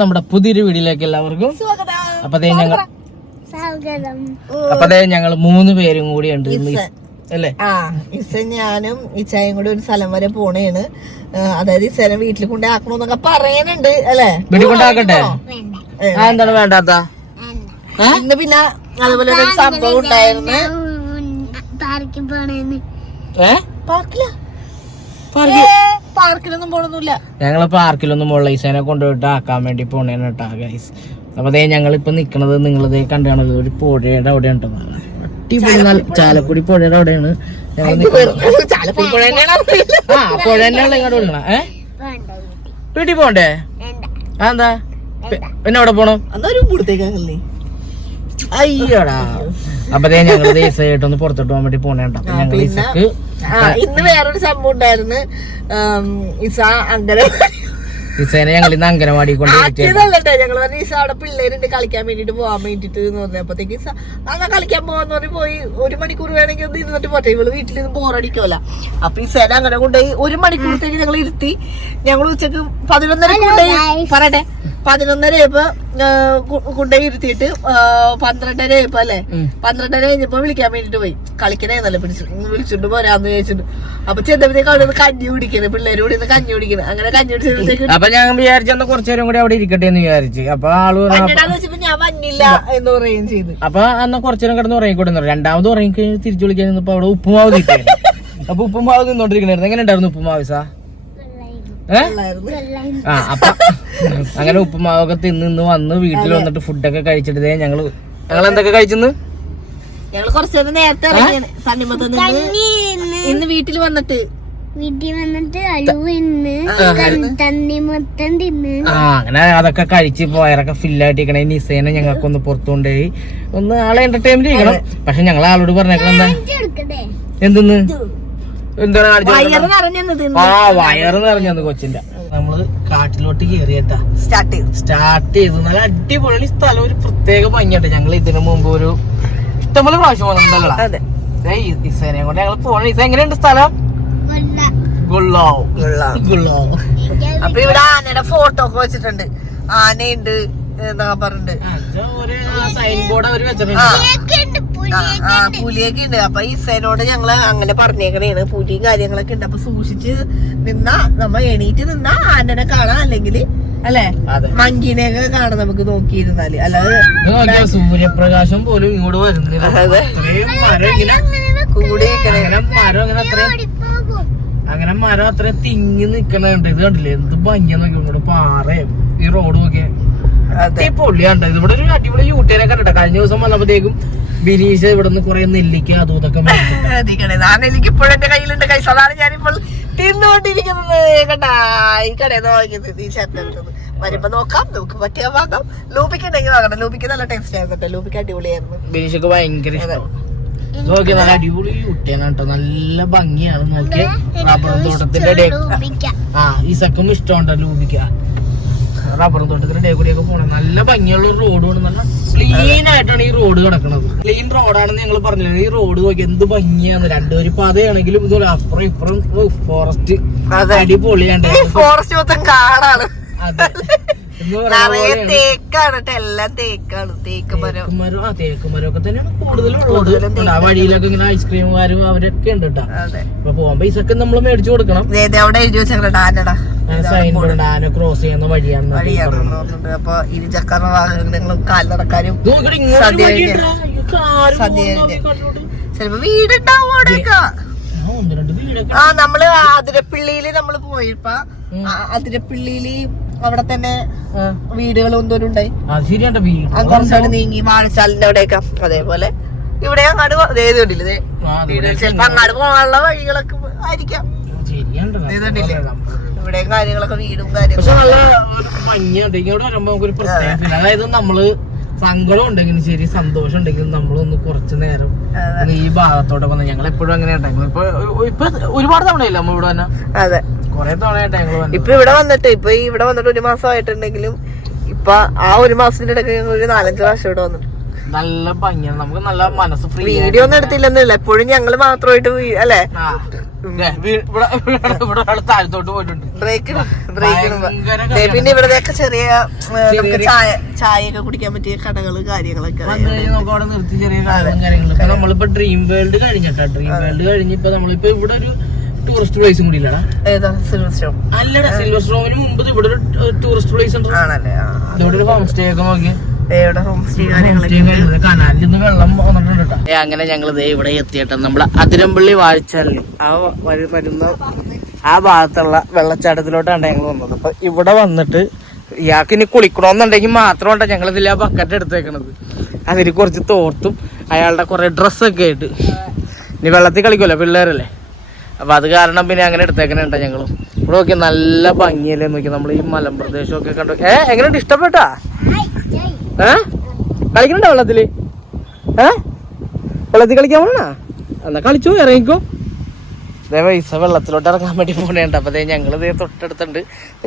നമ്മുടെ പുതിയൊരു വീഡിയോയിലേക്ക് എല്ലാവർക്കും. അപ്പൊ ദേ ഞങ്ങൾ സ്വാഗതം. അപ്പൊ ദേ ഞങ്ങൾ മൂന്ന് പേരും കൂടി ഉണ്ട് അല്ലേ? ആ ഇസ ഞാനും ഇച്ചായും കൂടി ഒരു സ്ഥലം വരെ പോണേണ്. അതായത് ഇസനെ വീട്ടിൽ കൊണ്ടാക്കണോന്നൊക്കെ പറയണുണ്ട് പറയാനുണ്ട് അല്ലേ? വീട്ടിൽ കൊണ്ടാക്കട്ടെ എന്താണ് വേണ്ടാത്ത? വേണ്ട ഇന്ന് പിന്നെ അതുപോലെ ഒരു സംഭവം ഉണ്ടായിരുന്നു. പാർക്കിൽ പോണേന്ന്. ഏ? പാർക്കില? പാർക്കിലൊന്നും പോണൊന്നുമില്ല. ഞങ്ങൾ പാർക്കിലൊന്നും മുള്ളീസേനെ കൊണ്ടുപോയിട്ട് ആക്കാൻ വേണ്ടി പോണേന്ന് കേട്ടാ ഗൈസ് അപ്പൊ അതേ ഞങ്ങളിപ്പോ ഇപ്പൊ നിക്കണത് നിങ്ങൾ ദേ കണ്ടാണല്ലോ ഒരു പുഴയുടെ അവിടെ ഉണ്ടോ അടിപൊളി നല്ല ചാലക്കുടി പുഴയുടെ അവിടെയാണ്. ഞങ്ങൾ പുഴ തന്നെയാണ് ഇങ്ങോട്ട് വിളിക്കണ ഏ? വീട്ടിൽ പോണ്ടേ? അതെന്താ? പിന്നെ അവിടെ പോണോ? അയ്യോടാ. അപ്പൊ ദേ ഞങ്ങൾ ദേശമായിട്ടൊന്ന് പുറത്തോട്ട് പോകാൻ വേണ്ടി പോണേണ്ട അപ്പൊ ഞങ്ങൾ ഇസക്ക് ആ ഇന്ന് വേറൊരു സംഭവം ഉണ്ടായിരുന്നു. ഇസ അങ്കനവാടി ഇസേനെ ഞങ്ങൾ ഇന്ന് അംഗനവാടി കൊണ്ട് ആക്കിയതല്ലേ ഞങ്ങൾ പറഞ്ഞു ഇസ അവിടെ പിള്ളേരുണ്ട് കളിക്കാൻ വേണ്ടിട്ട് പോവാൻ വേണ്ടിട്ട് എന്ന് പറഞ്ഞപ്പോഴത്തേക്ക് ഇസ അങ്ങനെ കളിക്കാൻ പോവാന്ന് പറഞ്ഞു പോയി. ഒരു മണിക്കൂർ വേണമെങ്കിൽ ഒന്ന് ഇരുന്നിട്ട് പോട്ടെ. ഇവൾ വീട്ടിൽ നിന്ന് ബോറടിക്കുമല്ല അപ്പൊ ഈ സേന അങ്ങനെ കൊണ്ടുപോയി. ഒരു മണിക്കൂറത്തേക്ക് ഞങ്ങൾ ഇരുത്തി. ഞങ്ങൾ ഉച്ചയ്ക്ക് പതിനൊന്നര കൊണ്ടുപോയി. പറയട്ടെ. പതിനൊന്നര ആയപ്പോ കൊണ്ടുപോയി ഇരുത്തിയിട്ട് പന്ത്രണ്ടര ആയപ്പോ അല്ലെ. പന്ത്രണ്ടര കഴിഞ്ഞപ്പോ വിളിക്കാൻ വേണ്ടിട്ട് പോയി. കളിക്കണേന്നല്ല പിടിച്ചു വിളിച്ചിട്ട് പോരാന്ന് ചോദിച്ചിട്ട് അപ്പൊ ചെന്നപ്പോഴത്തേക്ക് അവിടെ നിന്ന് കഞ്ഞി കുടിക്കുന്നത് പിള്ളേര് കൂടി കഞ്ഞി കുടിക്കുന്നത് അങ്ങനെ കഞ്ഞി കുടിച്ചപ്പോഴത്തേക്ക് അപ്പൊ ഞാൻ വിചാരിച്ചെന്ന് കുറച്ചു നേരം കൂടി അവിടെ ഇരിക്കട്ടെ എന്ന് വിചാരിച്ചു. അപ്പൊ ആൾ ഞാൻ വന്നില്ല എന്ന് പറയുകയും ചെയ്തു. അപ്പൊ അന്ന് കുറച്ചു നേരം കിടന്ന് ഉറങ്ങിക്കൂടുന്നു രണ്ടാമത് ഉറങ്ങി കഴിഞ്ഞ് തിരിച്ചു വിളിക്കാൻ നിന്നപ്പോ അവിടെ ഉപ്പുമാവ് കിട്ടിയത് അപ്പൊ ഉപ്പുമാവ് നിന്നോണ്ടിരിക്കണായിരുന്നു. എങ്ങനെ ഉണ്ടായിരുന്നു ഉപ്പുമാവ് സാ. ആ അപ്പൊ അങ്ങനെ ഉപ്പുമാവൊക്കെ തിന്ന് ഇന്ന് വന്ന് വീട്ടിൽ വന്നിട്ട് ഫുഡൊക്കെ കഴിച്ചിട്ട് ഞങ്ങൾ ഞങ്ങൾ എന്തൊക്കെ കഴിച്ചെന്ന്? ഞങ്ങൾ കുറച്ചു നേരം നേരത്തെ ഇറങ്ങിയാണ് തണ്ണിമത്ത നിന്ന് ഇന്ന് വീട്ടിൽ വന്നിട്ട്? വീട്ടിൽ വന്നിട്ട് ആ അങ്ങനെ അതൊക്കെ കഴിച്ച് പോയറൊക്കെ ഫില്ലായിട്ടിരിക്കണേ. നിസേനെ ഞങ്ങൾക്കൊന്ന് പുറത്തു കൊണ്ടുപോയി ഒന്ന് ആളെ എന്റർടൈൻമെന്റ് ചെയ്യണം. പക്ഷെ ഞങ്ങൾ ആളോട് പറഞ്ഞേക്കണം എന്താ എന്തെന്ന്? എന്താണ് കാണിച്ചു വയറ് നിറഞ്ഞത് ആ വയറ് നിറഞ്ഞു കൊച്ചിന്റെ. നമ്മൾ കാട്ടിലോട്ട് കേറിയട്ടാ സ്റ്റാർട്ട് ചെയ്തു. സ്റ്റാർട്ട് ചെയ്തു. നല്ല അടിപൊളി സ്ഥലം ഒരു പ്രത്യേക ഭംഗിയുണ്ട്. ഞങ്ങൾ ഇതിനു മുമ്പ് ഒരു ഇഷ്ടംപോലെ പ്രാവശ്യം പോകണം അതെ. ഇസേനെ കൊണ്ട് ഞങ്ങൾ പോണ ഇസ എങ്ങനെയുണ്ട് സ്ഥലം? കൊള്ളാം. ഗുള്ളാവ്. കൊള്ളാം. ഗുള്ളാവ്. അപ്പൊ ഇവിടെ ആനയുടെ ഫോട്ടോ ഒക്കെ വെച്ചിട്ടുണ്ട്. ആനയുണ്ട് എന്നാ പറഞ്ഞിട്ടുണ്ട് സൈൻ ബോർഡ് അവർ വെച്ചിട്ടുണ്ട്. ആ പുലിയൊക്കെ ഉണ്ട്. അപ്പൊ ഇസേനോട് ഞങ്ങൾ അങ്ങനെ പറഞ്ഞേക്കണേണ്. പുലിയും കാര്യങ്ങളൊക്കെ ഉണ്ട്. അപ്പൊ സൂക്ഷിച്ച് നിന്ന നമ്മ എണീറ്റ് നിന്ന ആനനെ കാണാം. അല്ലെങ്കിൽ അല്ലെ? മങ്കിനെയൊക്കെ കാണാം നമുക്ക് നോക്കിയിരുന്നാൽ. അല്ലാതെ സൂര്യപ്രകാശം പോലും ഇങ്ങോട്ട് വരുന്നില്ല. അങ്ങനെ മരം അത്രയും അങ്ങനെ മരം അത്രയും തിങ്ങി നിക്കണുണ്ട് ഇത് കണ്ടില്ലേ? എന്ത് ഭംഗിയാ നോക്കി ഇങ്ങോട്ട് പാറയും ഈ റോഡ് നോക്കിയാ അതെ പൊള്ളിയാണ്ട് ഇവിടെ ഒരു അടിപൊളി യൂട്ടേനെ കണ്ടിട്ട് കഴിഞ്ഞ ദിവസം വന്നപ്പോഴത്തേക്കും ബിനീഷ് ഇവിടെ നിന്ന് കുറെ നെല്ലിക്ക അതും ഇതൊക്കെ എനിക്ക് ഇപ്പോഴും എന്റെ കയ്യിലുണ്ട് കൈ. അതാണ് ഞാനിപ്പോൾ തിന്നുകൊണ്ടിരിക്കുന്നത്. കണ്ടാ ഈ കടയിൽ നിന്ന് വാങ്ങിയത് ഈ ചേട്ടനെടുത്തത് വരുമ്പോ നോക്കാം. നമുക്ക് പറ്റിയ വാങ്ങാം. ലൂപിക്ക് ഉണ്ടെങ്കിൽ വാങ്ങണം. ലൂപിക്ക് നല്ല ടേസ്റ്റ് ആയിരുന്നു ലൂപിക്ക് അടിപൊളിയായിരുന്നു. ബിനീഷൊക്കെ ഭയങ്കര ഇഷ്ടം നോക്കി നല്ല അടിപൊളി യൂട്ടേനാണ് കേട്ടോ. നല്ല ഭംഗിയാണ്. നോക്കിയ റബ്ബർ തോട്ടത്തിന്റെ ഇടയിൽ. ആ ഈ സക്കും ഇഷ്ടമുണ്ടോ ലൂപിക്ക റബ്ബർ തോട്ടത്തിന്റെ ഇടയിൽ കൂടിയൊക്കെ പോണം. നല്ല ഭംഗിയുള്ള റോഡ് റോഡാണ് നല്ല ക്ലീൻ ആയിട്ടാണ് ഈ റോഡ് കിടക്കുന്നത് ക്ലീൻ റോഡാണെന്ന് ഞങ്ങൾ പറഞ്ഞില്ല? ഈ റോഡ് നോക്കി എന്ത് ഭംഗിയാണ് രണ്ടുപേരും പാതയാണെങ്കിലും ഇതുപോലെ അപ്പുറം ഇപ്പുറം ഫോറസ്റ്റ് അടിപൊളിയാണ് ഫോറസ്റ്റ് മൊത്തം കാടാണ്. അതെ. എന്ന് പറയുന്ന നിറയെ പോലെയാണ്. തേക്കാണ് കേട്ടോ. എല്ലാം തേക്കാണ്. തേക്ക് മരം. തേക്കുമരം ആ തേക്കുമരം ഒക്കെ തന്നെയാണ് കൂടുതലുള്ളത് കൂടുതലും ആ വഴിയിലൊക്കെ ഇങ്ങനെ ഐസ്ക്രീമുകാരും അവരൊക്കെ ഉണ്ട് കേട്ടോ. അപ്പൊ പോകുമ്പോ പൈസ ഒക്കെ നമ്മൾ മേടിച്ചു കൊടുക്കണം. അവിടെ എഴുതി വെച്ചാൽ സൈൻ ബോർഡ് ആന ക്രോസ് ചെയ്യുന്ന വഴിയാണ് വഴിയാണെന്ന് പറഞ്ഞിട്ടുണ്ട് അപ്പൊ ഇരുചക്ര വാഹനങ്ങളും കാട്ടിലോട്ട്. ചിലപ്പോ വീടുണ്ടാവും അവിടെയൊക്കെ. ആ, നമ്മൾ അതിരപ്പിള്ളിയിൽ നമ്മൾ പോയപ്പോ അതിരപ്പിള്ളിയിൽ അവിടെ തന്നെ. വീടുകൾ ഉണ്ടായി. ആ നീങ്ങി വാഴച്ചാലിന്റെ അവിടെയൊക്കെ. അതേപോലെ ഇവിടെ അങ്ങാട് ഇവിടെ ചിലപ്പോ അങ്ങാട് പോകാനുള്ള വഴികളൊക്കെ ആയിരിക്കാം. ഇതുണ്ടില്ലേ ഇവിടെ കാര്യങ്ങളൊക്കെ വീടും പക്ഷെ കാര്യങ്ങളും നല്ല ഭംഗിയുണ്ട് ഇങ്ങോട്ട് വരുമ്പോ നമുക്കൊരു പ്രത്യേക അതായത് നമ്മൾ സങ്കടം ഉണ്ടെങ്കിലും ശരി സന്തോഷം ഉണ്ടെങ്കിലും നമ്മളൊന്ന് കുറച്ചു നേരം ഒന്ന് ഈ ഭാഗത്തോട്ടൊക്കെ വന്ന് ഞങ്ങൾ എപ്പോഴും അങ്ങനെ ഇപ്പൊ ഇപ്പൊ ഒരുപാട് തവണയില്ല നമ്മൾ ഇവിടെ തന്നെ അതെ. കൊറേ തവണയായിട്ട് ഞങ്ങൾ വന്നത്. ഇപ്പൊ ഇവിടെ വന്നിട്ട് ഇപ്പൊ ഈ ഇവിടെ വന്നിട്ട് ഒരു മാസം ആയിട്ടുണ്ടെങ്കിലും ഇപ്പൊ ആ ഒരു മാസത്തിന്റെ ഇടയ്ക്ക് ഞങ്ങൾ ഒരു നാലഞ്ച് പ്രാവശ്യം ഇവിടെ വന്നു. നല്ല ഭംഗിയാണ്. നമുക്ക് നല്ല മനസ്സ് ഫ്രീ വീഡിയോ ഒന്നും എടുത്തില്ലെന്നില്ല എപ്പോഴും ഞങ്ങൾ മാത്രമായിട്ട് വീ- അല്ലേ? ആ. താഴത്തോട്ട് പോയിട്ടുണ്ട്. പിന്നെ ഇവിടത്തെയൊക്കെ ചെറിയ ചായ ചായയൊക്കെ കുടിക്കാൻ പറ്റിയ കടകൾ കാര്യങ്ങളൊക്കെ നമുക്ക് അവിടെ നിർത്തി ചെറിയ നമ്മളിപ്പോ ഡ്രീം വേൾഡ് കഴിഞ്ഞിട്ടാ. ഡ്രീം വേൾഡ് കഴിഞ്ഞിപ്പോ ഇപ്പൊ നമ്മളിപ്പോ ഇവിടെ ഒരു ടൂറിസ്റ്റ് പ്ലേസും കൂടി ഇല്ലടാ. സിൽവർ അല്ലടാ സിൽവർ സ്ട്രോമിന് മുമ്പ് ഇവിടെ ഒരു ടൂറിസ്റ്റ് പ്ലേസ് ഉണ്ട്. ഇവിടെ ഒരു ഹോം സ്റ്റേ ഒക്കെ നോക്കിയാ. ഇവിടെ ഹോം സ്റ്റേ കാര്യങ്ങളൊക്കെ അങ്ങനെ ഞങ്ങൾ ദേ ഇവിടെ എത്തിയിട്ട്. നമ്മളെ അതിരമ്പള്ളി വാഴ്ചാലിൽ ആ വരു- വരുന്ന ആ ഭാഗത്തുള്ള വെള്ളച്ചാട്ടത്തിലോട്ടാണ് ഞങ്ങൾ വന്നത്. അപ്പൊ ഇവിടെ വന്നിട്ട് ഇയാൾക്ക് ഇനി കുളിക്കണമെന്നുണ്ടെങ്കിൽ മാത്രമാണ് ഞങ്ങൾ ഇതിൽ ആ ബക്കറ്റ് എടുത്തേക്കണത്. അതിന് കുറച്ച് തോർത്തും അയാളുടെ കുറെ ഡ്രസ്സൊക്കെ ആയിട്ട്. ഇനി വെള്ളത്തിൽ കളിക്കുമല്ലോ പിള്ളേരല്ലേ? അപ്പൊ അത് കാരണം പിന്നെ അങ്ങനെ എടുത്തേക്കണേണ്ട ഞങ്ങളും. ഇവിടെ നോക്കി നല്ല ഭംഗിയല്ലേ നോക്കി നമ്മൾ ഈ മലമ്പ്രദേശമൊക്കെ കണ്ടു. ഏ എങ്ങനെയുണ്ട്? ഇഷ്ടപ്പെട്ടാ? ഏ? കളിക്കണ്ട വെള്ളത്തിൽ? ഏ? വെള്ളത്തിൽ കളിക്കാൻ പോണാ എന്നാ കളിച്ചു ഇറങ്ങിക്കോ. ഇതേ പൈസ വെള്ളത്തിലോട്ട് ഇറങ്ങാൻ വേണ്ടി പോണേണ്ട. അപ്പൊ ദേ ഞങ്ങൾ ഇതേ തൊട്ടടുത്തുണ്ട്.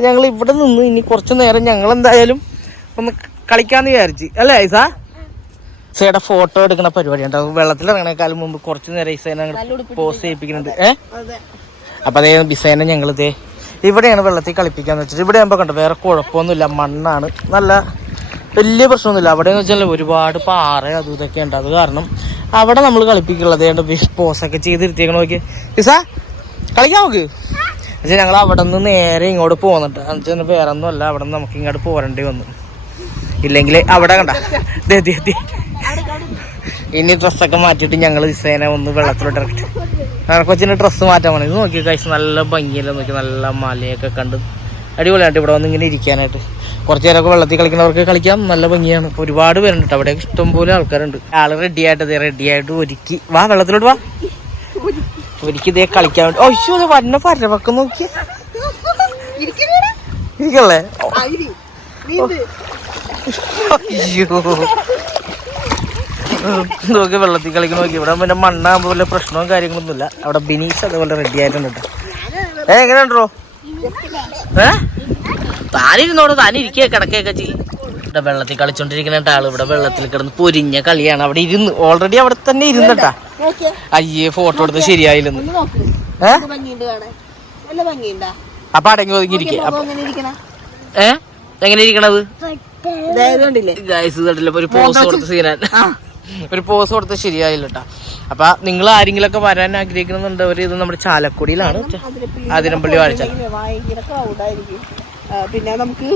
ഞങ്ങൾ ഇവിടെ നിന്ന് ഇനി കുറച്ച് നേരം ഞങ്ങൾ എന്തായാലും ഒന്ന് കളിക്കാന്ന് വിചാരിച്ച്. അല്ലേ ഐസ? ഐസയുടെ ഫോട്ടോ എടുക്കുന്ന പരിപാടിയുണ്ട്. അത് വെള്ളത്തിൽ ഇറങ്ങണേക്കാളും മുമ്പ് കുറച്ച് നേരം ഇസേനെ പോസ് ചെയ്യിപ്പിക്കുന്നുണ്ട്. ഏ? അതെ. അപ്പൊ അതേ ബിസേനെ ഞങ്ങൾ ഇതേ ഇവിടെയാണ് വെള്ളത്തിൽ കളിപ്പിക്കാന്ന് വെച്ചിട്ട്. ഇവിടെ ആകുമ്പോൾ കണ്ടോ വേറെ കുഴപ്പമൊന്നുമില്ല. മണ്ണാണ്. നല്ല വലിയ പ്രശ്നമൊന്നുമില്ല. അവിടെ എന്ന് വെച്ചാൽ ഒരുപാട് പാറ അതും ഇതൊക്കെ ഉണ്ട്. അത് കാരണം അവിടെ നമ്മൾ കളിപ്പിക്കുള്ളത് ഏതാണ്ട് പോസൊക്കെ ചെയ്തിരുത്തിയേക്കണ നോക്കി ബിസ കളിക്കാം നമുക്ക് പക്ഷേ ഞങ്ങൾ അവിടെ നിന്ന് നേരെ ഇങ്ങോട്ട് പോകുന്നുണ്ട് എന്നുവെച്ചാൽ വേറെ ഒന്നും അല്ല അവിടെ നിന്ന് നമുക്ക് ഇങ്ങോട്ട് പോരേണ്ടി വന്നു. ഇല്ലെങ്കിൽ അവിടെ കണ്ട. ഇനി ഡ്രസ്സൊക്കെ മാറ്റിയിട്ട് ഞങ്ങൾ ഇസേനെ ഒന്ന് വെള്ളത്തിലോട്ട് ഇറക്കിട്ട് കൊച്ചിന്റെ ഡ്രസ്സ് മാറ്റാൻ വേണം ഇത് നോക്കി കഴിച്ച് നല്ല ഭംഗിയല്ലേ? നോക്കി നല്ല മലയൊക്കെ കണ്ട് അടിപൊളിയായിട്ട് ഇവിടെ വന്ന് ഇങ്ങനെ ഇരിക്കാനായിട്ട്. കുറച്ച് നേരമൊക്കെ വെള്ളത്തിൽ കളിക്കുന്നവർക്ക് കളിക്കാം. നല്ല ഭംഗിയാണ്. ഒരുപാട് പേരുണ്ട്. അവിടെ ഇഷ്ടംപോലെ ആൾക്കാരുണ്ട്. ആൾ റെഡി ആയിട്ട് റെഡി ആയിട്ട് ഒരുക്കി. വാ വെള്ളത്തിലോട്ട് വാ. ഒരുക്കി ഇതേ കളിക്കാൻ വേണ്ടി. ഓ ഇത് വന്ന പരവക്കം നോക്കി നോക്കി വെള്ളത്തിൽ കളിക്കുന്ന നോക്കി. ഇവിടെ പിന്നെ മണ്ണാകുമ്പോൾ വല്ല പ്രശ്നവും കാര്യങ്ങളൊന്നുമില്ല. അവിടെ ബിനീസ് അതുപോലെ റെഡി ആയിട്ടുണ്ട് ഏ എങ്ങനെയുണ്ടോ? ഏ? താനിരുന്നോട് താനിരിക്കുക കിടക്കുകയൊക്കെ ചെയ്യും. ഇവിടെ വെള്ളത്തിൽ കളിച്ചോണ്ടിരിക്കുന്ന ആൾ ഇവിടെ വെള്ളത്തിൽ കിടന്ന് പൊരിഞ്ഞ കളിയാണ്. അവിടെ ഇരുന്ന് ഓൾറെഡി അവിടെ തന്നെ ഇരുന്നട്ടാ. അയ്യേ ഫോട്ടോ എടുത്ത് ശരിയായില്ലെന്ന്. അപ്പൊ അടങ്ങി ഒതുങ്ങിയിരിക്കുക ഏ? എങ്ങനെ ഇരിക്കണത്? ഒരു പോസ് കൊടുത്ത് സീനാൻ ഒരു പോസ് കൊടുത്ത് ശരിയായില്ല കേട്ടാ അപ്പൊ നിങ്ങൾ ആരെങ്കിലും ഒക്കെ വരാൻ ഒരു ഇത് നമ്മുടെ ചാലക്കുടിയിലാണ്. അതിരമ്പള്ളി വാഴ്ച പിന്നെ നമുക്ക്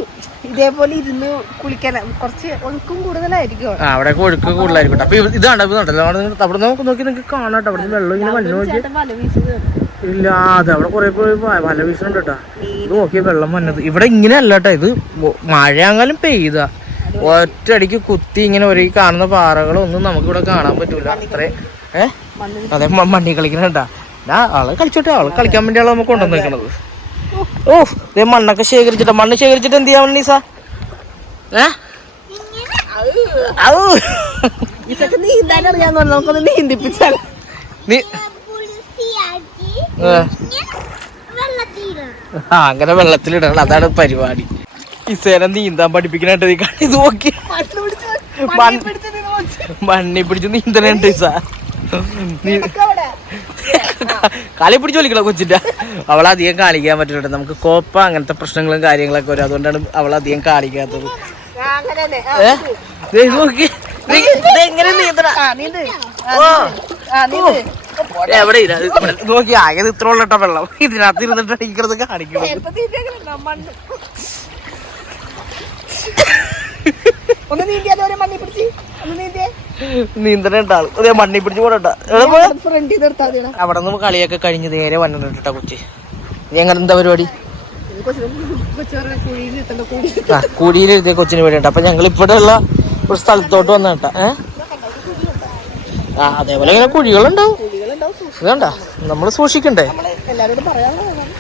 ഇതേപോലെ ഇരുന്ന് കുളിക്കാൻ കുറച്ച് ഒഴുക്കും കൂടുതലായിരിക്കും അവിടെ. ഒഴുക്ക് കൂടുതലായിരിക്കും. അപ്പൊ ഇത് ഇതാണ് ഇതുണ്ടല്ലോ അവിടെ നമുക്ക് നോക്കി നിങ്ങൾക്ക് കാണാട്ടോ അവിടെ വെള്ളം ഇങ്ങനെ വന്നു നോക്കി ഇല്ല അത് അവിടെ കുറെ വല വീശുന്നുണ്ട് കേട്ടോ ഇത് നോക്കിയ വെള്ളം വന്നത്. ഇവിടെ ഇങ്ങനെ അല്ല കേട്ടോ ഇത് മഴയാങ്ങാലും പെയ്ത ഒറ്റയടിക്ക് കുത്തി ഇങ്ങനെ ഒരു കാണുന്ന പാറകളൊന്നും നമുക്ക് ഇവിടെ കാണാൻ പറ്റൂല. അത്രേ. ഏഹ് അതെ മണ്ണി കളിക്കണട്ടാ ഞാൻ ആൾ കളിച്ചോട്ടെ ആൾ കളിക്കാൻ വേണ്ടിയാണ് നമുക്ക് കൊണ്ടുവന്ന് വെക്കണത്. ഓ ഇതേ മണ്ണൊക്കെ ശേഖരിച്ചിട്ട് മണ്ണ് ശേഖരിച്ചിട്ട് എന്ത് ചെയ്യാൻ നീസ ഏ? നമുക്കൊന്ന് നീന്തിപ്പിച്ചാൽ അങ്ങനെ വെള്ളത്തിലിടണം. അതാണ് പരിപാടി. ഇസേനെ നീന്താൻ പഠിപ്പിക്കണായിട്ട് നീ കാണി ഇത് നോക്കി. മണ്ണ് പിടിച്ച് നീന്തണുണ്ട് ഇസ കളി കാലി പിടിച്ച് വലിക്കണം കൊച്ചിന്റെ? അവളെ അധികം കാണിക്കാൻ പറ്റില്ല നമുക്ക് കോപ്പ അങ്ങനത്തെ പ്രശ്നങ്ങളും കാര്യങ്ങളൊക്കെ വരും. അതുകൊണ്ടാണ് അവൾ അധികം കാണിക്കാത്തത്. എങ്ങനെ എവിടെ നോക്കി. ആകെ ഇത് ഇത്ര ഉള്ളട്ടോ വെള്ളം. ഇതിനകത്ത് ഇരുന്നിട്ട് എനിക്കത് മണ്ണ്. ഒന്ന് മണ്ണി പിടിച്ച്? ഒന്ന് നീന്തിയേ? നീന്തണ ആൾ അതേ മണ്ണി പിടിച്ച് പോടട്ടാ ഫ്രണ്ട്. അവിടെ നിന്ന് കളിയൊക്കെ കഴിഞ്ഞ് നേരെ വന്നിട്ടാ കൊച്ചി. നീ അങ്ങനെ എന്താ പരിപാടി? ആ കൊച്ചിന് വേണ്ടിയിട്ട്. അപ്പൊ ഞങ്ങൾ ഇവിടെ ഉള്ള ഒരു സ്ഥലത്തോട്ട് വന്ന കേട്ടാ. ഏ? ആ അതേപോലെ ഇങ്ങനെ കുഴികളുണ്ടാവും. ഇതണ്ട? നമ്മൾ സൂക്ഷിക്കണ്ടേ? എല്ലാരോടും എല്ലാവരോടും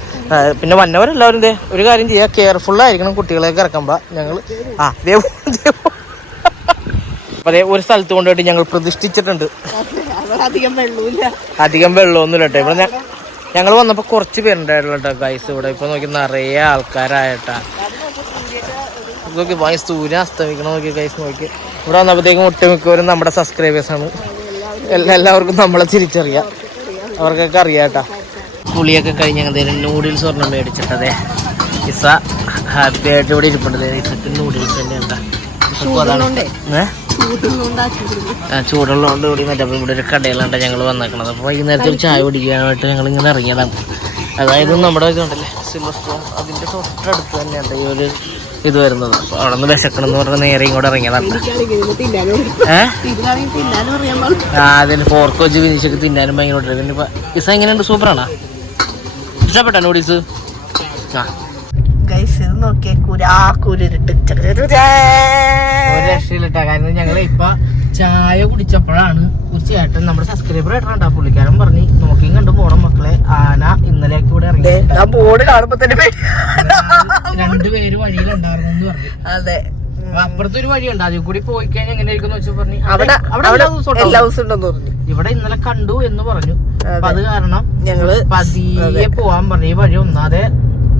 പിന്നെ വന്നവരെല്ലാവരും ഇതേ ഒരു കാര്യം ചെയ്യാ. കെയർഫുൾ ആയിരിക്കണം കുട്ടികളെയൊക്കെ ഇറക്കുമ്പോ ഞങ്ങൾ ആ ദേ ഒരു സ്ഥലത്ത് കൊണ്ടുപോയിട്ട് ഞങ്ങൾ പ്രതിഷ്ഠിച്ചിട്ടുണ്ട്. അധികം വെള്ളമില്ല അധികം വെള്ളമൊന്നുമില്ല കേട്ടോ. ഇവിടെ ഞങ്ങൾ വന്നപ്പോൾ കുറച്ച് കേട്ടോ ഗൈസ് ഇവിടെ ഇപ്പൊ നോക്കി നിറയെ ആൾക്കാരായിട്ടാ. നോക്കി ഭയങ്കര സൂര്യൻ അസ്തമിക്കണം നോക്കി ഗൈസ് നോക്കി. ഇവിടെ വന്നപ്പോഴത്തേക്കും ഒട്ടുമിക്കവരും നമ്മുടെ സബ്സ്ക്രൈബേഴ്സ് ആണ്. എല്ലാവർക്കും നമ്മളെ തിരിച്ചറിയാം. അവർക്കൊക്കെ അറിയാട്ടാ കുളിയൊക്കെ കഴിഞ്ഞ് എന്തെങ്കിലും നൂഡിൽസ് ഒരെണ്ണം മേടിച്ചിട്ടതേ ഇസ ഹാപ്പി ആയിട്ട് ഇവിടെ ഇരിപ്പുണ്ട്. ഇസക്ക് നൂഡിൽസ് തന്നെ എന്താ ചൂടുള്ളതുകൊണ്ട് ഇവിടെ മറ്റേ ഇവിടെ ഒരു കടയിലുണ്ട് ഞങ്ങൾ വന്നേക്കണത്. അപ്പോൾ വൈകുന്നേരത്തെ ഒരു ചായ കുടിക്കാനായിട്ട് ഞങ്ങൾ ഇങ്ങനെ ഇറങ്ങിയതാണ്. അതായത് നമ്മുടെ ഇതുണ്ടല്ലേ സിൽവർ സ്റ്റോൺ അതിന്റെ തൊട്ടടുത്ത് തന്നെയുണ്ട് ഈ ഒരു ഇത് വരുന്നത്. അപ്പോൾ അവിടെ നിന്ന് വിശക്കണം എന്ന് പറഞ്ഞാൽ നേരെ ഇങ്ങോട്ട് ഇറങ്ങിയതാണ് ഏഹ് ആ അതിന് ഫോർക്ക് വെച്ച് വിനിച്ചൊക്കെ തിന്നാനും ഭയങ്കര പിന്നെ ഇപ്പൊ ഇസ എങ്ങനെയുണ്ട്? സൂപ്പറാണോ? ഇഷ്ടപ്പെട്ടോ നൂഡിൽസ് ആ. ഗൈസ് ഇത് നോക്കിയേ കുരാ കുരുട്ട് ഒരു രക്ഷയിലിട്ടാ കാരണം ഞങ്ങൾ ഇപ്പൊ ചായ കുടിച്ചപ്പോഴാണ് തീർച്ചയായിട്ടും നമ്മുടെ സബ്സ്ക്രൈബർ ആയിട്ടാണ് പുള്ളിക്കാരൻ പറഞ്ഞു നോക്കിയും കണ്ടു പോണം മക്കളെ. ആന ഇന്നലെയൊക്കെ ഇവിടെ ഇറങ്ങി ആ ബോർഡ് കാണുമ്പോ തന്നെ പേടി. രണ്ടുപേര് വഴിയിലുണ്ടായിരുന്നു എന്ന് പറഞ്ഞു. അതെ. അപ്പുറത്തൊരു വഴിയുണ്ട്. അതിൽ കൂടി പോയി കഴിഞ്ഞാൽ എങ്ങനെയായിരിക്കും പറഞ്ഞു അവിടെ അവിടെ എല്ലാ ഉണ്ടെന്ന് ഇവിടെ ഇന്നലെ കണ്ടു എന്ന് പറഞ്ഞു. അതെ. കാരണം ഞങ്ങൾ പതിയെ പോവാൻ പറഞ്ഞ ഈ വഴി ഒന്നാതെ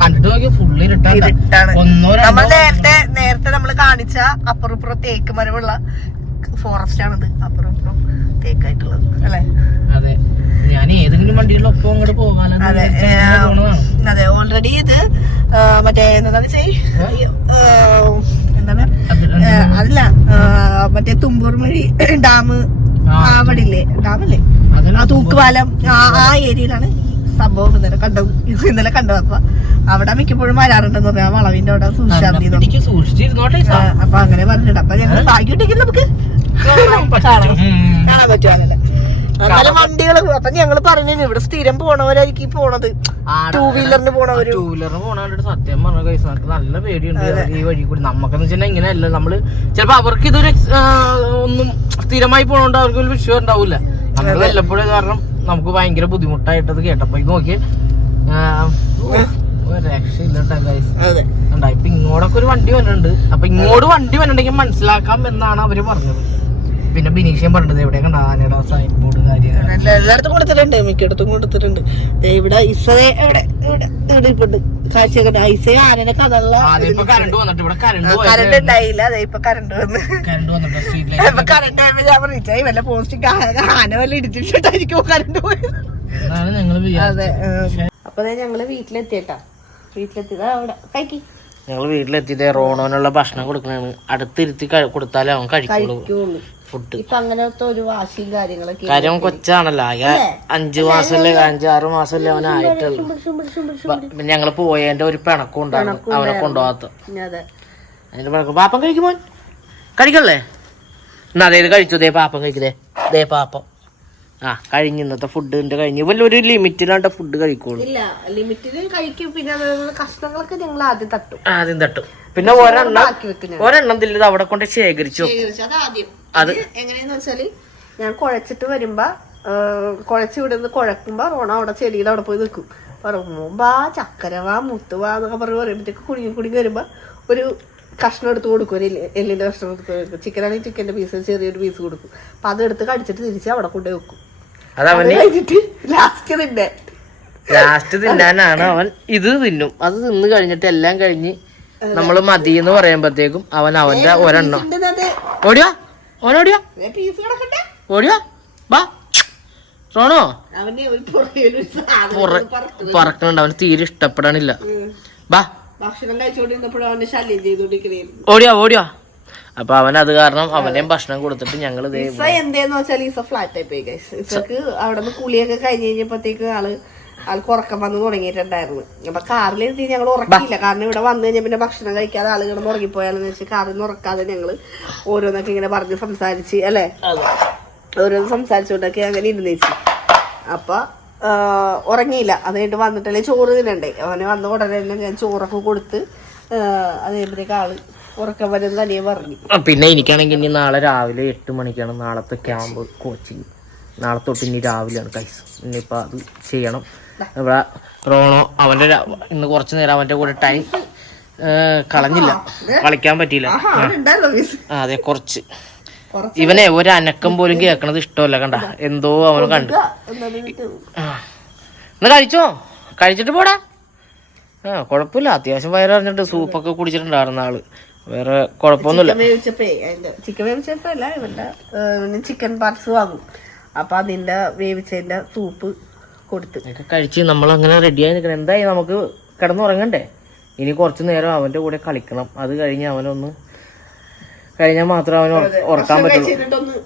കണ്ടിട്ട് നോക്കി ഫുള്ള് ഇരുട്ടാണ്. ഒന്നോ നമ്മൾ നേരത്തെ നേരത്തെ നമ്മൾ കാണിച്ച അപ്പുറം ഇപ്പുറം തേക്ക് മരമുള്ള ഫോറസ്റ്റ് ആണിത്. അപ്പുറം ഇപ്പുറം തേക്കായിട്ടുള്ളത്. അല്ലെ? അതെ. ഞാൻ ഏതെങ്കിലും ഒപ്പം അങ്ങോട്ട് പോകാനോ അതെ. ഓൾറെഡി ഇത് മറ്റേ എന്താണ് ചെയ് എന്താണ്? അല്ല മറ്റേ തുമ്പൂർ മഴി ഡാം ആവടില്ലേ ഡാമല്ലേ? ആ തൂക്കുപാലം ആ ഏരിയയിലാണ് സംഭവം ഇന്നലെ കണ്ടു ഇന്നലെ കണ്ടു അപ്പൊ. അവിടെ മിക്കപ്പോഴും വരാറുണ്ടെന്ന് പറയാം. വളവിന്റെ അവിടെ സൂക്ഷിച്ചാൽ അപ്പൊ അങ്ങനെ പറഞ്ഞിട്ട് അപ്പൊ ഞങ്ങൾ ഭാഗ്യം നമുക്ക് കാണാം കാണാൻ പറ്റുവാനല്ലേ വണ്ടികൾ. അപ്പൊ ഞങ്ങൾ പറഞ്ഞു ഇവിടെ സ്ഥിരം പോണവരായിരിക്കും ഈ പോണത്. ടൂ വീലറിന് പോണവര്. ടൂ വീലറിന് പോണവരുടെ സത്യം പറഞ്ഞ കൈസ് നമുക്ക് നല്ല പേടിയുണ്ട്. ഈ വഴി കൂടി. നമുക്കെന്ന് വെച്ചിട്ടുണ്ടെങ്കിൽ ഇങ്ങനെയല്ല. നമ്മൾ ചിലപ്പോ അവർക്ക് ഇതൊരു ഒന്നും സ്ഥിരമായി പോണോണ്ട് അവർക്ക് ഒരു വിഷയം ഉണ്ടാവില്ല നമ്മൾ വല്ലപ്പോഴും കാരണം നമുക്ക് ഭയങ്കര ബുദ്ധിമുട്ടായിട്ട് അത് കേട്ടപ്പോ നോക്കി രക്ഷയില്ല ഇപ്പൊ ഇങ്ങോട്ടൊക്കെ ഒരു വണ്ടി വന്നിട്ടുണ്ട്. അപ്പൊ ഇങ്ങോട്ട് വണ്ടി വന്നിട്ടുണ്ടെങ്കിൽ മനസ്സിലാക്കാം എന്നാണ് അവർ പറഞ്ഞത്. പിന്നെ ബിനീഷ്യം പറഞ്ഞത് എവിടെ കണ്ട? ആനയുടെ സൈൻ ബോർഡ് കാര്യങ്ങൾ എല്ലാ- എല്ലായിടത്തും കൊടുത്തിട്ടുണ്ട്. മിക്കയിടത്തും കൊടുത്തിട്ടുണ്ട്. ദേ ഇവിടെ ഇസയെ എവിടെ? ഇവിടെ ആനനെ കഥള്ള കറണ്ട് വന്നിട്ട് ഇവിടെ കറണ്ട് കറണ്ട് ഉണ്ടായില്ല. അതെ ഇപ്പൊ കറണ്ട് വന്ന്. കറണ്ട് വന്നിട്ട് സ്ട്രീറ്റ് ഇപ്പൊ കറണ്ട് ആയപ്പോ ഞാൻ പറഞ്ഞിട്ടായി വല്ല പോസ്റ്റ് ആന വല്ല ഇടിച്ചിട്ടായിരിക്കും കറണ്ട് പോയത്? എന്നാണ് ഞങ്ങൾ അതെ അപ്പൊ ഞങ്ങൾ വീട്ടിലെത്തിയേട്ടാ. വീട്ടിലെത്തിയതാ അവിടെ. കഴിക്കി. ഞങ്ങൾ വീട്ടിലെത്തിയത് റോണോനുള്ള ഭക്ഷണം കൊടുക്കണാണ്. അടുത്തിരുത്തി കൊടുത്താലേ അവൻ കഴിക്കുള്ളൂ. ഫുഡ്. ഇപ്പൊ അങ്ങനത്തെ ഒരു വാശിയും കാര്യങ്ങളൊക്കെ കാര്യം കൊച്ചാണല്ലോ ആകെ അഞ്ചു മാസമല്ലേ ആറ് മാസമല്ലേ അവനായിട്ടുള്ളൂ പിന്നെ ഞങ്ങൾ പോയതിന്റെ ഒരു പിണക്കം ഉണ്ടായിരുന്നു അവനെ കൊണ്ടുപോകാത്ത. അതെ. അതിന്റെ പിണക്കം. പാപ്പം കഴിക്കുമോ കഴിക്കല്ലേ? എന്നാ അതേ ഇത് കഴിച്ചു ദേ പാപ്പം കഴിക്കുന്നേ ദേ. പാപ്പം. ആ കഴിഞ്ഞ ഇന്നത്തെ ഫുഡിന്റെ കഴിഞ്ഞ്. വല്ല ഒരു ലിമിറ്റിലാണ്ട് ഫുഡ് കഴിക്കുള്ളൂ. ഇല്ല ലിമിറ്റിൽ കഴിക്കും. പിന്നെ അത് കഷ്ണങ്ങളൊക്കെ ഞങ്ങൾ ആദ്യം തട്ടും. ആദ്യം തട്ടും. പിന്നെ ഒരെണ്ണം ഒരെണ്ണം തില്ലത് അവിടെ കൊണ്ട് ശേഖരിച്ചു. അത് ആദ്യം അത് എങ്ങനെയാന്ന് വെച്ചാൽ ഞാൻ കുഴച്ചിട്ട് വരുമ്പോ കുഴച്ച് വിടുന്ന് കുഴക്കുമ്പോ റോണ അവിടെ ചെടിയിൽ അവിടെ പോയി നിൽക്കും പറയുമ്പോ ബാ ചക്കര വാ മുത്ത് വാ എന്നൊക്കെ പറഞ്ഞ് പറയുമ്പോഴത്തേക്ക് കുടുങ്ങി കുടുങ്ങി വരുമ്പോ ഒരു കഷ്ണം എടുത്ത് കൊടുക്കും. ഒരു കഷ്ണം എടുത്ത് കൊടുക്കും. ചിക്കനാണെങ്കിൽ ചിക്കന്റെ പീസ് ചെറിയൊരു പീസ് കൊടുക്കും. അപ്പൊ അത് എടുത്ത് കടിച്ചിട്ട് തിരിച്ച് അവിടെ കൊണ്ടു വെക്കും. കഴിഞ്ഞിട്ട് ലാസ്റ്റ് നിന്നെ ലാസ്റ്റ് തിന്നാനാണ് അവൻ ഇത് തിന്നും. അത് തിന്ന് കഴിഞ്ഞിട്ട് എല്ലാം കഴിഞ്ഞ് നമ്മൾ മതി എന്ന് പറയുമ്പോഴത്തേക്കും അവൻ അവന്റെ ഒരെണ്ണം. ഓടിയോ? ഓനോടിയോ? ഓടിയോ? ബാ. റോണോ? പറക്കണുണ്ട്. അവന് തീരെ ഇഷ്ടപ്പെടാനില്ല. ബാ. ഓടിയോ ഓടിയോ? അപ്പൊ അവൻ അത് കാരണം അവനെയും ഭക്ഷണം കൊടുത്തിട്ട് ഞങ്ങൾ എന്തേന്ന് വെച്ചാൽ ഈസ ഫ്ലാറ്റ് ആയി പോയി ഗൈസ് ഇസക്ക് അവിടെ നിന്ന് കുളിയൊക്കെ കഴിഞ്ഞ് കഴിഞ്ഞപ്പോഴത്തേക്ക് ആൾ ആൾക്ക് ഉറക്കം വന്ന് തുടങ്ങിയിട്ടുണ്ടായിരുന്നു. അപ്പൊ കാറിൽ എത്തി ഞങ്ങൾ ഉറക്കിയില്ല. കാരണം ഇവിടെ വന്നു കഴിഞ്ഞാൽ പിന്നെ ഭക്ഷണം കഴിക്കാതെ ആളുകൾ ഉറങ്ങിപ്പോയാലെന്ന് വെച്ച് കാറിൽ നിന്ന് ഉറക്കാതെ ഞങ്ങൾ ഓരോന്നൊക്കെ ഇങ്ങനെ പറഞ്ഞ് സംസാരിച്ച് അല്ലെ? ഓരോന്ന് സംസാരിച്ചുകൊണ്ടൊക്കെ അങ്ങനെ ഇരുന്നേച്ചു. അപ്പൊ ഉറങ്ങിയില്ല. അത് കഴിഞ്ഞിട്ട് വന്നിട്ടല്ലേ ചോറ് തിന്നണ്ടേ. അവനെ വന്ന ഉടനെ തന്നെ ഞാൻ ചോറൊക്കെ കൊടുത്ത് അതേപോലെയൊക്കെ ആൾ ഉറക്കം വരും തനിയെ പറഞ്ഞു. പിന്നെ എനിക്കാണെങ്കിൽ ഇനി നാളെ രാവിലെ എട്ട് മണിക്കാണ് നാളത്തെ ക്യാമ്പ് കോച്ചിങ്. നാളെ തൊട്ട് ഇനി രാവിലെയാണ് കൈസ് ഇനിയിപ്പോൾ അത് ചെയ്യണം. ഇവിടെ റോണോ അവന്റെ ഇന്ന് കുറച്ച് നേരം അവന്റെ കൂടെ ടൈം കളഞ്ഞില്ല. കളിക്കാൻ പറ്റിയില്ല. അതെ കുറച്ച്. ഇവനെ ഒരു അനക്കം പോലും കേൾക്കണത് ഇഷ്ടമല്ല കണ്ട. എന്തോ അവന് കണ്ടു. എന്നാ കഴിച്ചോ? കഴിച്ചിട്ട് പോടാ. ആ കുഴപ്പമില്ല. അത്യാവശ്യം വയറിഞ്ഞിട്ട് സൂപ്പൊക്കെ കുടിച്ചിട്ടുണ്ടായിരുന്ന ആൾ. വേറെ കുഴപ്പമൊന്നുമില്ല. ചിക്കൻ വേവിച്ചപ്പേ ചിക്കൻ പാർട്സ് വാങ്ങും. അപ്പൊ അതിന്റെ വേവിച്ചതിന്റെ സൂപ്പ് കൊടുത്ത്. കഴിച്ച് നമ്മൾ അങ്ങനെ റെഡിയായി നിൽക്കണം. എന്തായി? നമുക്ക് കിടന്നുറങ്ങണ്ടേ? ഇനി കുറച്ചു നേരം അവന്റെ കൂടെ കളിക്കണം. അത് കഴിഞ്ഞ് അവനൊന്ന് കഴിഞ്ഞാൽ മാത്രമേ അവന് ഉറ- ഉറക്കാൻ പറ്റുള്ളൂ.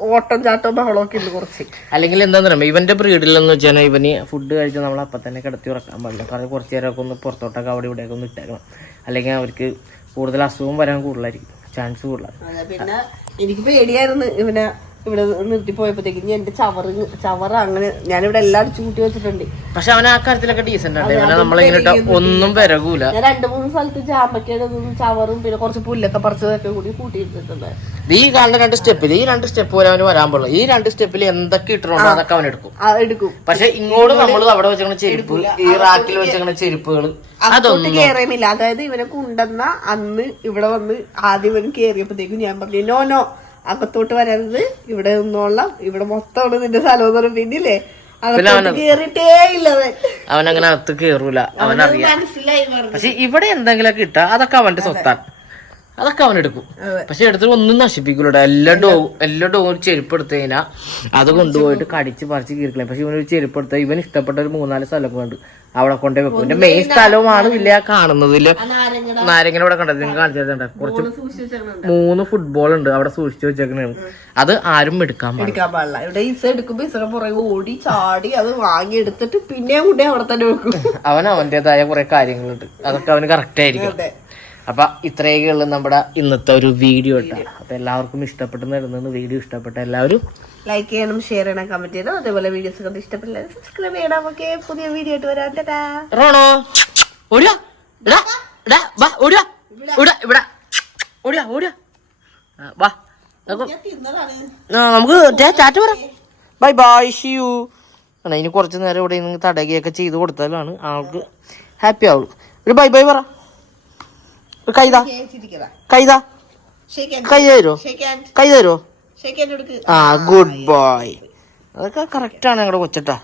ഓട്ടം ചാട്ടം ബഹളമൊക്കെ ഉണ്ട് കുറച്ച്. അല്ലെങ്കിൽ എന്താന്ന് പറയുമ്പോ ഇവന്റെ ബ്രീഡിലെന്ന് വെച്ചാൽ ഇവന് ഫുഡ് കഴിച്ച് നമ്മൾ അപ്പം തന്നെ കിടത്തി ഉറക്കാൻ പാടില്ല. കാരണം കുറച്ച് നേരമൊക്കെ ഒന്ന് പുറത്തോട്ടൊക്കെ അവിടെ ഇവിടെയൊക്കെ ഒന്ന് ഇട്ടേക്കണം. അല്ലെങ്കിൽ അവർക്ക് കൂടുതൽ അസുഖം വരാൻ കൂടുതലായിരിക്കും. ചാൻസ് കൂടുതലാണ് പിന്നെ എനിക്ക് പേടിയായിരുന്നു ഇവനെ ഇവിടെ നിർത്തി പോയപ്പോഴത്തേക്ക് ഇനി എന്റെ ചവറ് ചവറ് അങ്ങനെ ഞാനിവിടെ എല്ലാം ചൂട്ടി വെച്ചിട്ടുണ്ട്. പക്ഷെ അവൻ ആ കാര്യത്തിലൊക്കെ ഡീസെന്റ് ആണ് ഇവനെ നമ്മളിങ്ങനെ ഒന്നും വിരകൂല. ഞാൻ രണ്ടു മൂന്ന് സ്ഥലത്ത് ജാമ്പക്കയുടെ ചവറും പിന്നെ കുറച്ച് പുല്ലൊക്കെ പറിച്ചതൊക്കെ കൂടി കൂട്ടിയിട്ടുണ്ട് ഈ കാണുന്ന രണ്ട് സ്റ്റെപ്പിൽ ഈ രണ്ട് സ്റ്റെപ്പ് പോലെ അവന് വരാൻ പാടില്ല ഈ രണ്ട് സ്റ്റെപ്പിൽ എന്തൊക്കെ ഇട്ടിട്ടുണ്ടോ അതൊക്കെ അവൻ എടുക്കും. എടുക്കും. പക്ഷെ ഇങ്ങോട്ട് നമ്മൾ അവിടെ വെച്ചേക്കണ ചെരുപ്പ് ഈ റാക്കിൽ വെച്ചേക്കണ ചെരുപ്പുകൾ അതൊന്നും കേറിയുമില്ല അതായത് ഇവനെ കൊണ്ടുവന്ന അന്ന് ഇവിടെ വന്ന് ആദ്യം ഇവൻ കേറിയപ്പോഴത്തേക്കും ഞാൻ പറഞ്ഞു നോ നോ അകത്തോട്ട് വരരുത്. ഇവിടെ നിന്നോളാം. ഇവിടെ മൊത്തമാണ് നിന്റെ സ്ഥലം എന്ന് പറഞ്ഞില്ലേ അവൻ. അങ്ങനെ അകത്ത് കേറൂല. അവനറിയാം. പക്ഷെ ഇവിടെ എന്തെങ്കിലും കിട്ടാ അതൊക്കെ അവന്റെ സ്വത്താണ്. അതൊക്കെ അവൻ എടുക്കും. പക്ഷെ എടുത്തിട്ട് ഒന്നും നശിപ്പിക്കൂലോ എല്ലാ ഡോ എല്ലാ ഡോഗും ചെരുപ്പ് എടുത്തു കഴിഞ്ഞാൽ അത് കൊണ്ടുപോയിട്ട് കടിച്ച് പറിച്ച് കീറിക്കളയും. പക്ഷെ ഇവനൊരു ചെരുപ്പ് എടുത്താൽ ഇവൻ ഇഷ്ടപ്പെട്ട ഒരു മൂന്നാൽ സ്ഥലമൊക്കെ ഉണ്ട് അവിടെ കൊണ്ടേ വെക്കും. എന്റെ മെയിൻ സ്ഥലവുമാണ് ഇല്ല കാണുന്നത് ഇല്ല നാരങ്ങ നാരങ്ങനെ ഇവിടെ കണ്ടത് നിങ്ങൾ കാണിച്ചിട്ടുണ്ട് കുറച്ച് മൂന്ന് ഫുട്ബോൾ ഉണ്ട്. അവിടെ സൂക്ഷിച്ചു വെച്ചേക്കണേ അത് ആരും എടുക്കാൻ പാടില്ല. എടുക്കാൻ പാടില്ല. ഇവിടെ ഇസ എടുക്കുമ്പോ ഇസയുടെ പുറകെ ഓടി ചാടി അത് വാങ്ങി എടുത്തിട്ട് പിന്നെയും കൊണ്ടേ അവിടെ തന്നെ വെക്കും. അവൻ അവന്റേതായ കുറെ കാര്യങ്ങളുണ്ട്. അതൊക്കെ അവന് കറക്റ്റ് ആയിരിക്കും അപ്പൊ ഇത്രയൊക്കെ ഉള്ളു നമ്മുടെ ഇന്നത്തെ ഒരു വീഡിയോ ഇട്ടാ അപ്പൊ എല്ലാവർക്കും ഇഷ്ടപ്പെട്ടെന്ന് വരുന്നത് വീഡിയോ ഇഷ്ടപ്പെട്ട എല്ലാവരും ലൈക്ക് ചെയ്യണം ഷെയർ ചെയ്യണം കമന്റ് ചെയ്യണം. അതേപോലെ വീഡിയോസ് കണ്ട് ഇഷ്ടപ്പെട്ടില്ല സബ്സ്ക്രൈബ് ചെയ്യണം. ഓക്കെ പുതിയ വീഡിയോ ആയിട്ട് വരാം. ടാറ്റാ റോണോ? ഓടിയാ ഇടാ ഇടാ വാ ഇവിടെ. ഇവിടെ വാ. നമുക്ക് പറ. ബൈ ബൈ ഷിയു ആണ് ഇനി കുറച്ച് നേരം ഇവിടെ നിന്ന് തടയുകയൊക്കെ ചെയ്ത് കൊടുത്താലാണ് ആൾക്ക് ഹാപ്പി ആവുള്ളൂ. ഒരു ബൈ ബൈ പറ. കൈതാ കൈതാ കൈ തരുമോ കൈ തരുമോ ആ ഗുഡ് ബോയ് അതൊക്കെ കറക്റ്റാണ് ഞങ്ങളുടെ കൊച്ചട്ടാ.